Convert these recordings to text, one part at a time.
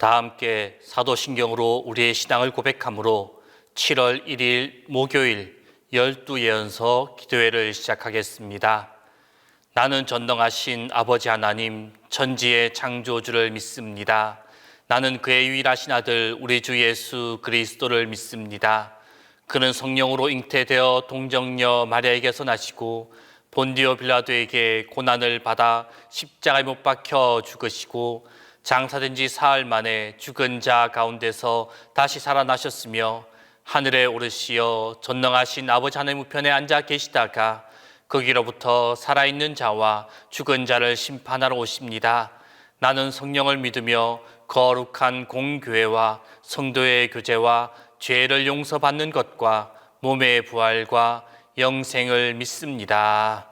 다 함께 사도신경으로 우리의 신앙을 고백함으로 7월 1일 목요일 12예언서 기도회를 시작하겠습니다. 나는 전능하신 아버지 하나님 천지의 창조주를 믿습니다. 나는 그의 유일하신 아들 우리 주 예수 그리스도를 믿습니다. 그는 성령으로 잉태되어 동정녀 마리아에게서 나시고 본디오 빌라도에게 고난을 받아 십자가에 못 박혀 죽으시고 장사된 지 사흘 만에 죽은 자 가운데서 다시 살아나셨으며 하늘에 오르시어 전능하신 아버지 하나님 우편에 앉아 계시다가 거기로부터 살아있는 자와 죽은 자를 심판하러 오십니다. 나는 성령을 믿으며 거룩한 공교회와 성도의 교제와 죄를 용서받는 것과 몸의 부활과 영생을 믿습니다.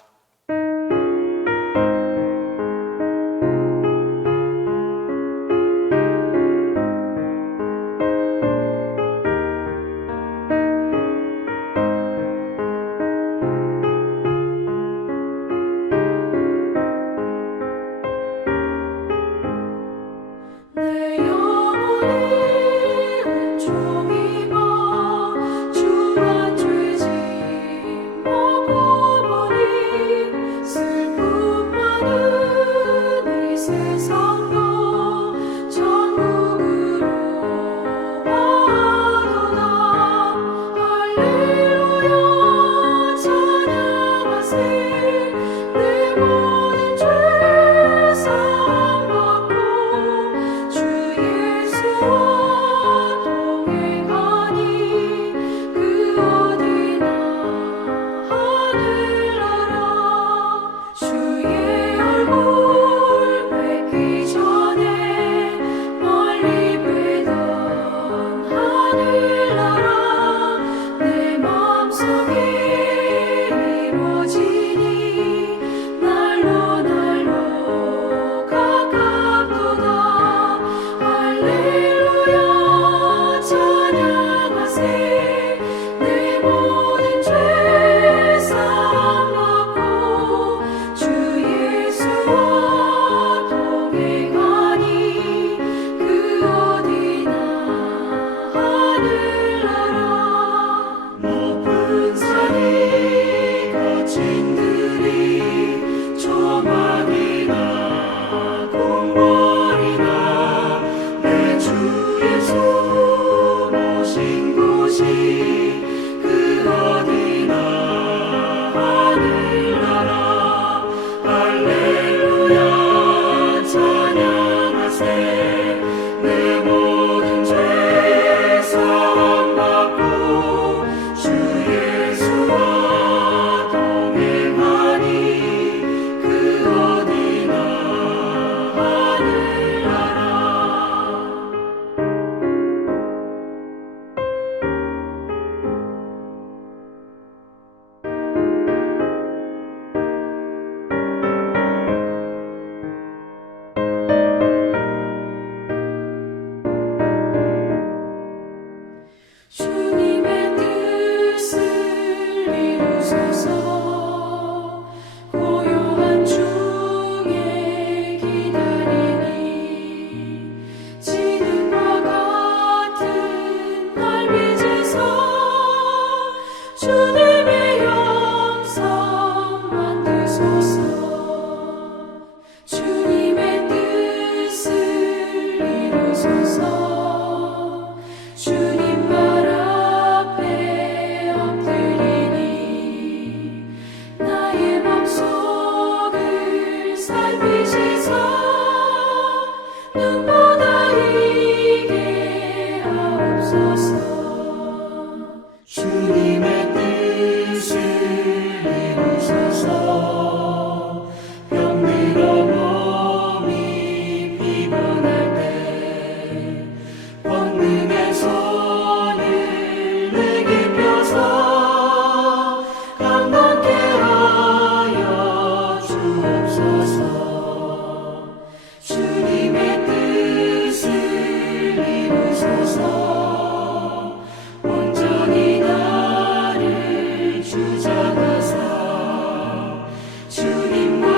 주님과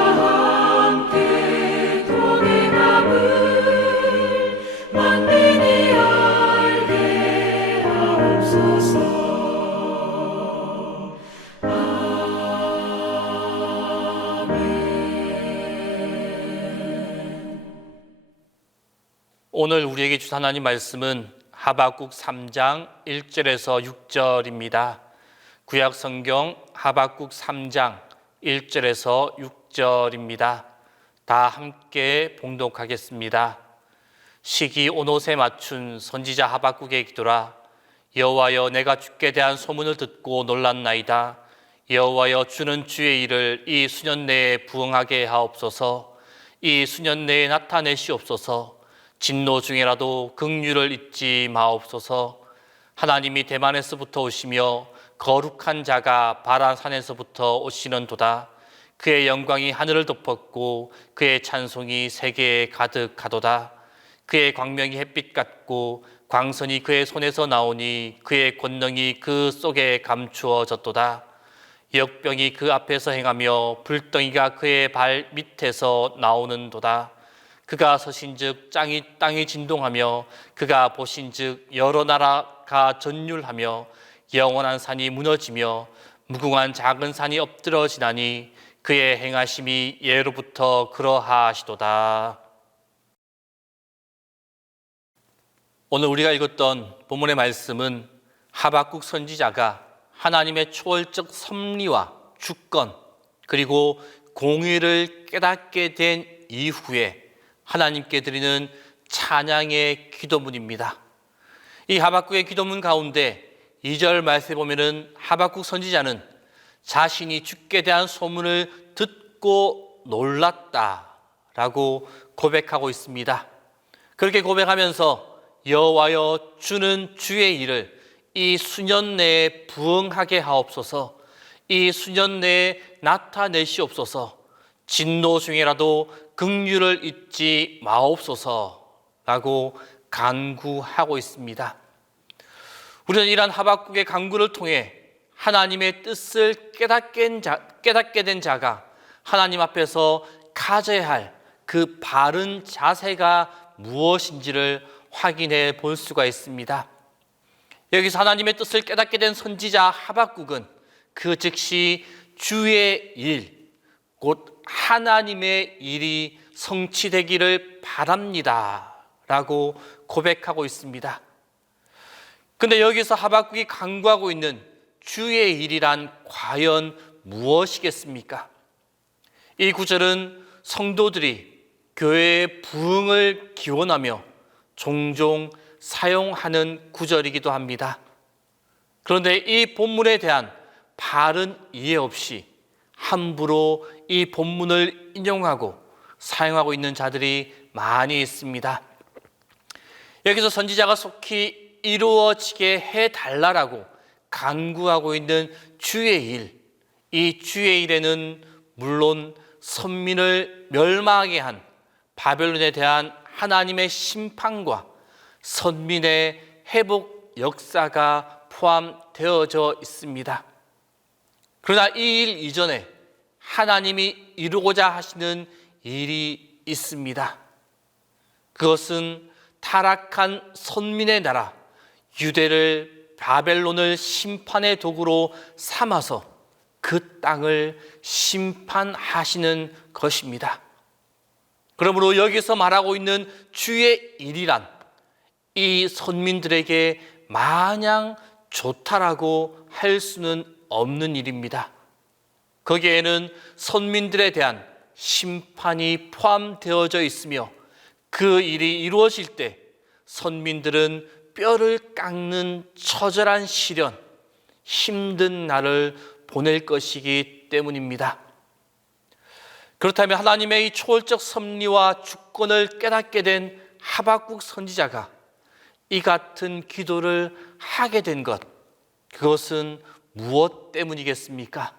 함께 통행함을 오늘 우리에게 주신 하나님 말씀은 하박국 3장 1절에서 6절입니다. 구약 성경 하박국 3장 1절에서 6절입니다. 다 함께 봉독하겠습니다. 시기 온옷에 맞춘 선지자 하박국의 기도라. 여호와여, 내가 주께 대한 소문을 듣고 놀랐나이다. 여호와여, 주는 주의 일을 이 수년 내에 부응하게 하옵소서. 이 수년 내에 나타내시옵소서. 진노 중에라도 긍휼을 잊지 마옵소서. 하나님이 대만에서부터 오시며 거룩한 자가 바라산에서부터 오시는도다. 그의 영광이 하늘을 덮었고 그의 찬송이 세계에 가득하도다. 그의 광명이 햇빛 같고 광선이 그의 손에서 나오니 그의 권능이 그 속에 감추어졌도다. 역병이 그 앞에서 행하며 불덩이가 그의 발 밑에서 나오는도다. 그가 서신즉 땅이 진동하며 그가 보신즉 여러 나라가 전율하며 영원한 산이 무너지며 무궁한 작은 산이 엎드러지나니 그의 행하심이 예로부터 그러하시도다. 오늘 우리가 읽었던 본문의 말씀은 하박국 선지자가 하나님의 초월적 섭리와 주권 그리고 공의를 깨닫게 된 이후에 하나님께 드리는 찬양의 기도문입니다. 이 하박국의 기도문 가운데 2절 말씀에 보면은 하박국 선지자는 자신이 주께 대한 소문을 듣고 놀랐다라고 고백하고 있습니다. 그렇게 고백하면서 여호와여, 주는 주의 일을 이 수년 내에 부응하게 하옵소서. 이 수년 내에 나타내시옵소서. 진노 중에라도 긍휼을 잊지 마옵소서라고 간구하고 있습니다. 우리는 이러한 하박국의 간구를 통해 하나님의 뜻을 깨닫게 된 자가 하나님 앞에서 가져야 할 그 바른 자세가 무엇인지를 확인해 볼 수가 있습니다. 여기서 하나님의 뜻을 깨닫게 된 선지자 하박국은 그 즉시 주의 일, 곧 하나님의 일이 성취되기를 바랍니다 라고 고백하고 있습니다. 그런데 여기서 하박국이 간구하고 있는 주의 일이란 과연 무엇이겠습니까? 이 구절은 성도들이 교회의 부흥을 기원하며 종종 사용하는 구절이기도 합니다. 그런데 이 본문에 대한 바른 이해 없이 함부로 이 본문을 인용하고 사용하고 있는 자들이 많이 있습니다. 여기서 선지자가 속히 이루어지게 해달라고 간구하고 있는 주의 일, 이 주의 일에는 물론 선민을 멸망하게 한 바벨론에 대한 하나님의 심판과 선민의 회복 역사가 포함되어져 있습니다. 그러나 이 일 이전에 하나님이 이루고자 하시는 일이 있습니다. 그것은 타락한 선민의 나라 유대를 바벨론을 심판의 도구로 삼아서 그 땅을 심판하시는 것입니다. 그러므로 여기서 말하고 있는 주의 일이란 이 선민들에게 마냥 좋다라고 할 수는 없는 일입니다. 거기에는 선민들에 대한 심판이 포함되어져 있으며 그 일이 이루어질 때 선민들은 뼈를 깎는 처절한 시련, 힘든 날을 보낼 것이기 때문입니다. 그렇다면 하나님의 이 초월적 섭리와 주권을 깨닫게 된 하박국 선지자가 이 같은 기도를 하게 된 것, 그것은 무엇 때문이겠습니까?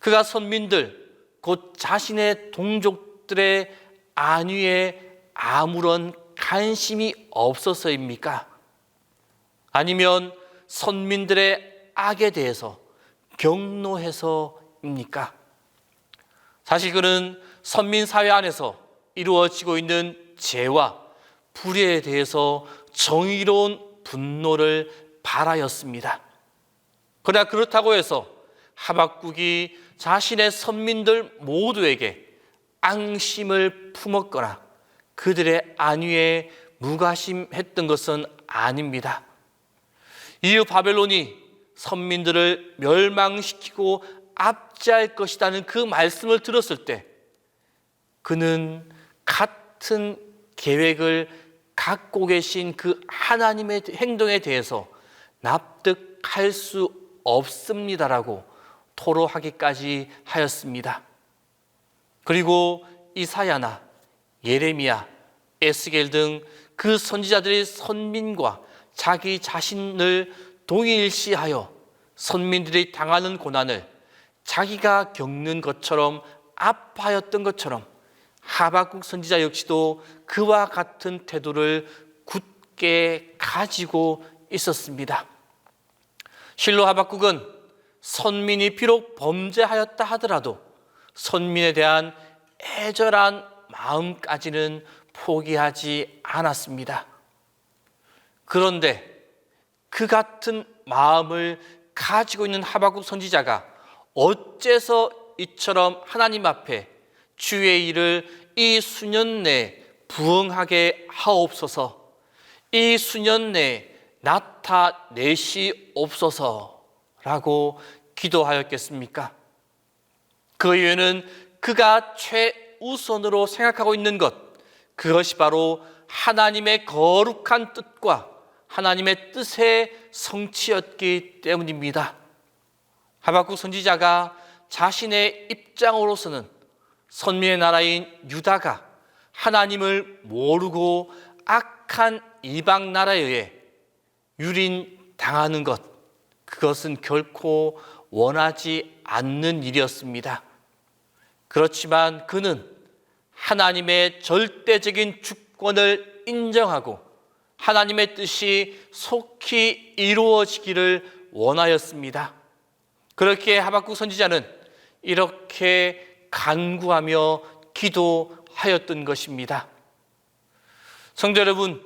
그가 선민들, 곧 자신의 동족들의 안위에 아무런 관심이 없어서입니까? 아니면 선민들의 악에 대해서 경노해서입니까? 사실 그는 선민 사회 안에서 이루어지고 있는 죄와 불의에 대해서 정의로운 분노를 바라였습니다. 그러나 그렇다고 해서 하박국이 자신의 선민들 모두에게 앙심을 품었거나 그들의 안위에 무관심했던 것은 아닙니다. 이후 바벨론이 선민들을 멸망시키고 압제할 것이라는 그 말씀을 들었을 때 그는 같은 계획을 갖고 계신 그 하나님의 행동에 대해서 납득할 수 없습니다라고 토로하기까지 하였습니다. 그리고 이사야나 예레미야, 에스겔 등 그 선지자들의 선민과 자기 자신을 동일시하여 선민들이 당하는 고난을 자기가 겪는 것처럼 아파했던 것처럼 하박국 선지자 역시도 그와 같은 태도를 굳게 가지고 있었습니다. 실로 하박국은 선민이 비록 범죄하였다 하더라도 선민에 대한 애절한 마음까지는 포기하지 않았습니다. 그런데 그 같은 마음을 가지고 있는 하박국 선지자가 어째서 이처럼 하나님 앞에 주의 일을 이 수년 내에 부응하게 하옵소서, 이 수년 내에 나타내시옵소서라고 기도하였겠습니까? 그 이유는 그가 최우선으로 생각하고 있는 것, 그것이 바로 하나님의 거룩한 뜻과 하나님의 뜻의 성취였기 때문입니다. 하박국 선지자가 자신의 입장으로서는 선민의 나라인 유다가 하나님을 모르고 악한 이방 나라에 의해 유린당하는 것, 그것은 결코 원하지 않는 일이었습니다. 그렇지만 그는 하나님의 절대적인 주권을 인정하고 하나님의 뜻이 속히 이루어지기를 원하였습니다. 그렇게 하박국 선지자는 이렇게 간구하며 기도하였던 것입니다. 성도 여러분,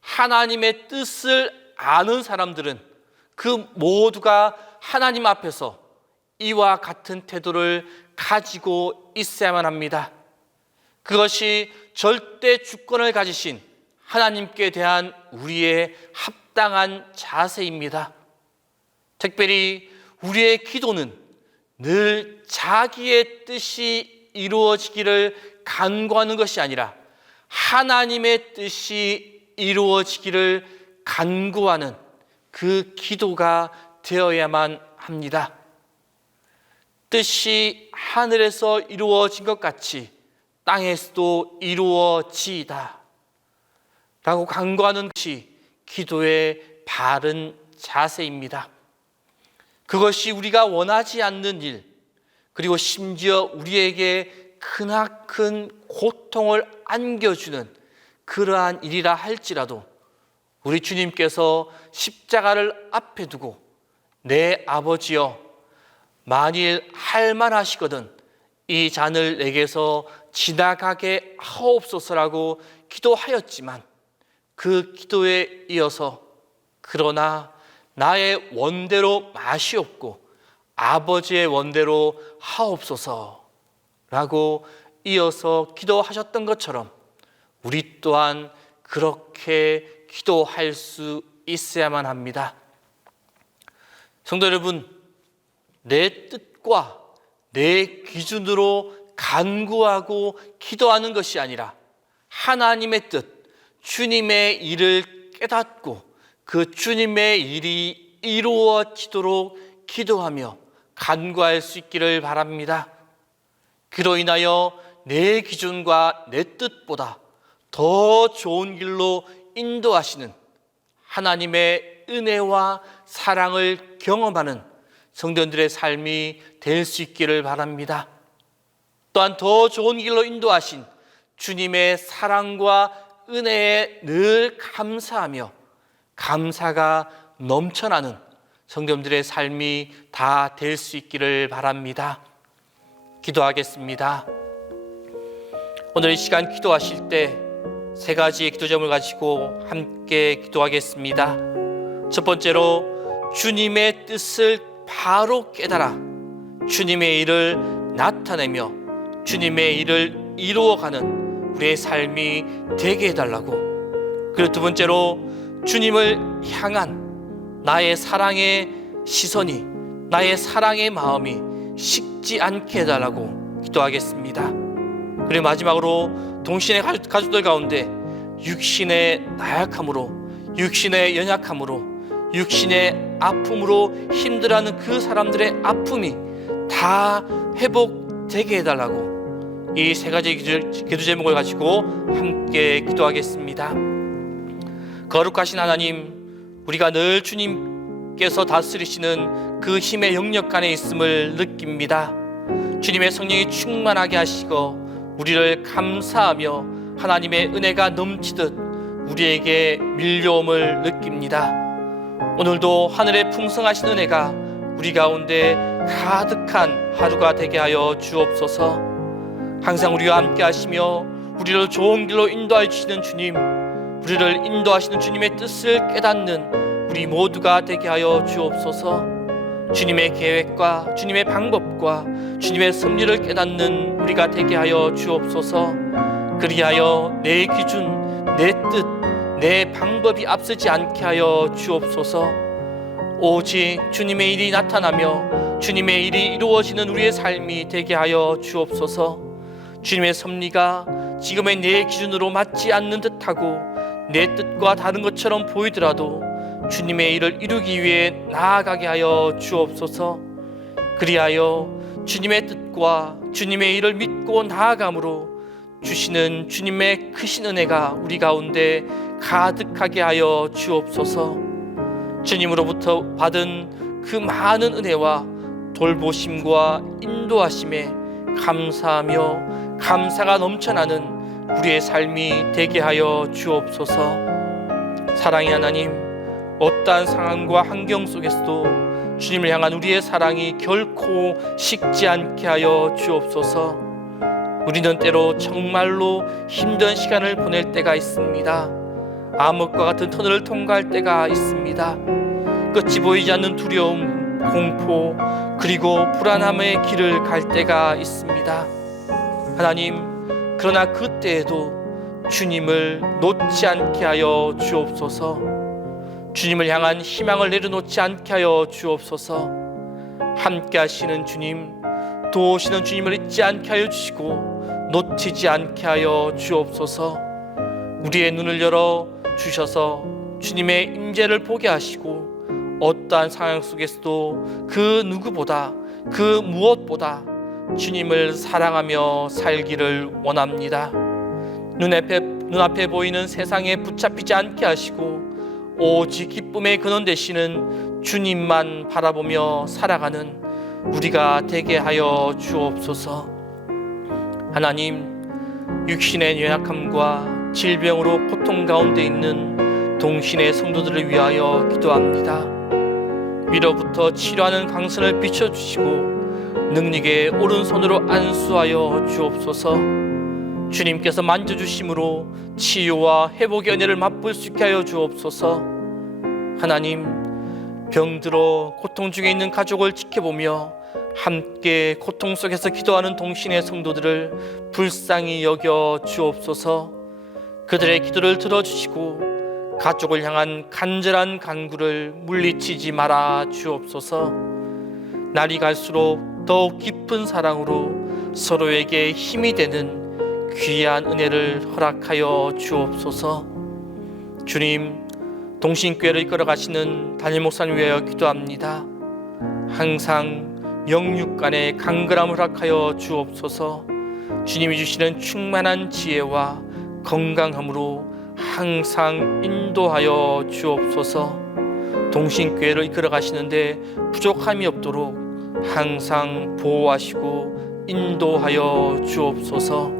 하나님의 뜻을 아는 사람들은 그 모두가 하나님 앞에서 이와 같은 태도를 가지고 있어야만 합니다. 그것이 절대 주권을 가지신 하나님께 대한 우리의 합당한 자세입니다. 특별히 우리의 기도는 늘 자기의 뜻이 이루어지기를 간구하는 것이 아니라 하나님의 뜻이 이루어지기를 간구하는 그 기도가 되어야만 합니다. 뜻이 하늘에서 이루어진 것 같이 땅에서도 이루어지이다 라고 간구하는 것이 기도의 바른 자세입니다. 그것이 우리가 원하지 않는 일, 그리고 심지어 우리에게 크나큰 고통을 안겨주는 그러한 일이라 할지라도 우리 주님께서 십자가를 앞에 두고 내 아버지여, 만일 할만하시거든 이 잔을 내게서 지나가게 하옵소서라고 기도하였지만 그 기도에 이어서 그러나 나의 원대로 마시옵고 아버지의 원대로 하옵소서라고 이어서 기도하셨던 것처럼 우리 또한 그렇게 기도할 수 있어야만 합니다. 성도 여러분, 내 뜻과 내 기준으로 간구하고 기도하는 것이 아니라 하나님의 뜻, 주님의 일을 깨닫고 그 주님의 일이 이루어지도록 기도하며 간구할 수 있기를 바랍니다. 그로 인하여 내 기준과 내 뜻보다 더 좋은 길로 인도하시는 하나님의 은혜와 사랑을 경험하는 성도들의 삶이 될 수 있기를 바랍니다. 또한 더 좋은 길로 인도하신 주님의 사랑과 은혜에 늘 감사하며 감사가 넘쳐나는 성도들의 삶이 다 될 수 있기를 바랍니다. 기도하겠습니다. 오늘 이 시간 기도하실 때 세 가지의 기도 제목을 가지고 함께 기도하겠습니다. 첫 번째로 주님의 뜻을 바로 깨달아 주님의 일을 나타내며 주님의 일을 이루어가는 우리의 삶이 되게 해달라고. 그리고 두 번째로 주님을 향한 나의 사랑의 시선이, 나의 사랑의 마음이 식지 않게 해달라고 기도하겠습니다. 그리고 마지막으로 동신의 가족들 가운데 육신의 나약함으로, 육신의 연약함으로, 육신의 아픔으로 힘들어하는 그 사람들의 아픔이 다 회복되게 해달라고 이 세 가지 기도 제목을 가지고 함께 기도하겠습니다. 거룩하신 하나님, 우리가 늘 주님께서 다스리시는 그 힘의 영역 안에 있음을 느낍니다. 주님의 성령이 충만하게 하시고 우리를 감사하며 하나님의 은혜가 넘치듯 우리에게 밀려옴을 느낍니다. 오늘도 하늘의 풍성하신 은혜가 우리 가운데 가득한 하루가 되게 하여 주옵소서. 항상 우리와 함께 하시며 우리를 좋은 길로 인도해 주시는 주님, 우리를 인도하시는 주님의 뜻을 깨닫는 우리 모두가 되게 하여 주옵소서. 주님의 계획과 주님의 방법과 주님의 섭리를 깨닫는 우리가 되게 하여 주옵소서. 그리하여 내 기준, 내 뜻, 내 방법이 앞서지 않게 하여 주옵소서. 오직 주님의 일이 나타나며 주님의 일이 이루어지는 우리의 삶이 되게 하여 주옵소서. 주님의 섭리가 지금의 내 기준으로 맞지 않는 듯하고 내 뜻과 다른 것처럼 보이더라도 주님의 일을 이루기 위해 나아가게 하여 주옵소서. 그리하여 주님의 뜻과 주님의 일을 믿고 나아감으로 주시는 주님의 크신 은혜가 우리 가운데 가득하게 하여 주옵소서. 주님으로부터 받은 그 많은 은혜와 돌보심과 인도하심에 감사하며 감사가 넘쳐나는 우리의 삶이 되게 하여 주옵소서. 사랑의 하나님, 어떠한 상황과 환경 속에서도 주님을 향한 우리의 사랑이 결코 식지 않게 하여 주옵소서. 우리는 때로 정말로 힘든 시간을 보낼 때가 있습니다. 암흑과 같은 터널을 통과할 때가 있습니다. 끝이 보이지 않는 두려움, 공포, 그리고 불안함의 길을 갈 때가 있습니다. 하나님, 그러나 그때에도 주님을 놓지 않게 하여 주옵소서. 주님을 향한 희망을 내려놓지 않게 하여 주옵소서. 함께 하시는 주님, 도우시는 주님을 잊지 않게 하여 주시고 놓치지 않게 하여 주옵소서. 우리의 눈을 열어 주셔서 주님의 임재를 보게 하시고 어떠한 상황 속에서도 그 누구보다, 그 무엇보다 주님을 사랑하며 살기를 원합니다. 눈앞에 보이는 세상에 붙잡히지 않게 하시고 오직 기쁨의 근원 되시는 주님만 바라보며 살아가는 우리가 되게 하여 주옵소서. 하나님, 육신의 연약함과 질병으로 고통 가운데 있는 동신의 성도들을 위하여 기도합니다. 위로부터 치료하는 광선을 비춰주시고 능력의 오른손으로 안수하여 주옵소서. 주님께서 만져주심으로 치유와 회복의 은혜를 맛볼 수 있게 하여 주옵소서. 하나님, 병들어 고통 중에 있는 가족을 지켜보며 함께 고통 속에서 기도하는 동신의 성도들을 불쌍히 여겨 주옵소서. 그들의 기도를 들어주시고 가족을 향한 간절한 간구를 물리치지 말아 주옵소서. 날이 갈수록 더욱 깊은 사랑으로 서로에게 힘이 되는 귀한 은혜를 허락하여 주옵소서. 주님, 동신교회를 이끌어 가시는 담임 목사님 위하여 기도합니다. 항상 영육간의 강건함을 허락하여 주옵소서. 주님이 주시는 충만한 지혜와 건강함으로 항상 인도하여 주옵소서. 동신교회를 이끌어 가시는데 부족함이 없도록 항상 보호하시고 인도하여 주옵소서.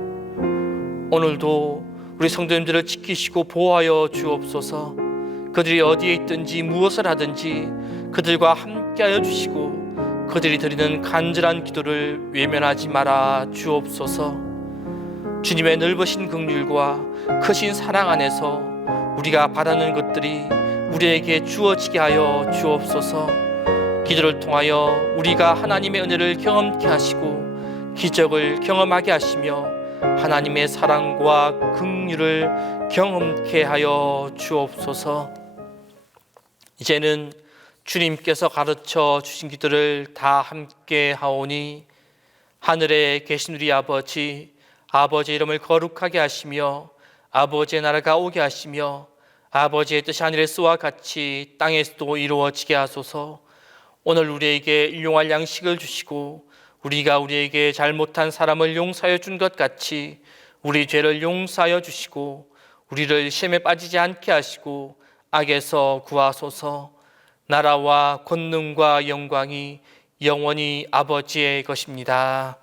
오늘도 우리 성도님들을 지키시고 보호하여 주옵소서. 그들이 어디에 있든지 무엇을 하든지 그들과 함께하여 주시고 그들이 드리는 간절한 기도를 외면하지 말아 주옵소서. 주님의 넓으신 긍휼과 크신 사랑 안에서 우리가 바라는 것들이 우리에게 주어지게 하여 주옵소서. 기도를 통하여 우리가 하나님의 은혜를 경험케 하시고 기적을 경험하게 하시며 하나님의 사랑과 긍휼을 경험케 하여 주옵소서. 이제는 주님께서 가르쳐 주신 기도를 다 함께 하오니 하늘에 계신 우리 아버지, 아버지의 이름을 거룩하게 하시며 아버지의 나라가 오게 하시며 아버지의 뜻이 하늘에서와 같이 땅에서도 이루어지게 하소서. 오늘 우리에게 일용할 양식을 주시고 우리가 우리에게 잘못한 사람을 용서하여 준 것 같이 우리 죄를 용서하여 주시고 우리를 시험에 빠지지 않게 하시고 악에서 구하소서. 나라와 권능과 영광이 영원히 아버지의 것입니다.